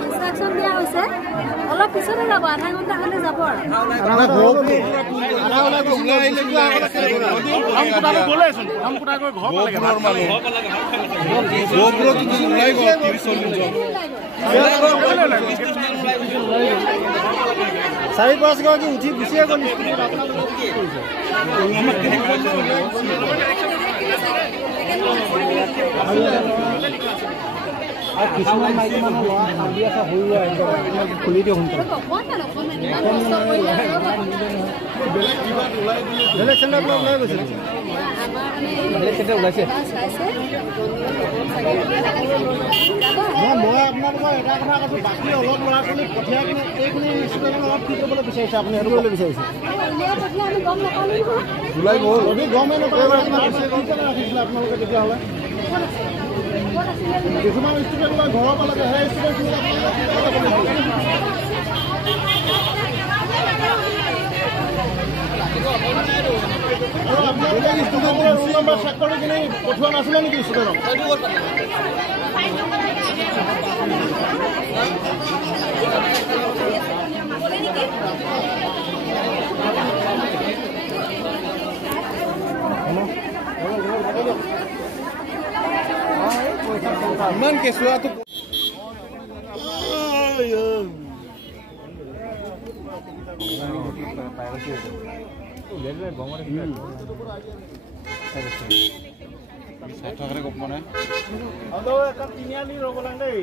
instruction দিয়া হৈছে অলপ পিছতে যাব আধা ঘণ্টা হলে যাব চাৰি পাঁচগৰাকী উঠি গুচিয়ে গ'ল কিছুমান মাইকী মানুহ ল'ৰা কান্দি আছে সৰু খুলি দিওঁ সোনকালে বেলেগ চেণ্টাৰ ওলাই গৈছে বেলেগ চেণ্টাৰ ওলাইছে মই আপোনালোকৰ এটা কথা কৈছোঁ বাকী অলপ ল'ৰা ছোৱালী পঠিয়াই কিনে এইখিনি ষ্টুডেণ্টক অলপ কি কৰিবলৈ বিচাৰিছে আপুনি সেইটো কৰিবলৈ বিচাৰিছে জুলাই গ'ল যদি গমেই নাপায় ৰাখিছিলে আপোনালোকে তেতিয়াহ'লে কিছুমান ষ্টুডেণ্ট ঘৰৰ পৰা লাগে সেই ষ্টুডেণ্টবোৰে ৰোল নম্বৰ চেক কৰি কিনে পঠোৱা নাছিলে নেকি ষ্টুডেণ্টক ইমান কেঁচুৱাটো তিনিআলি ৰ'ব লাগে দেই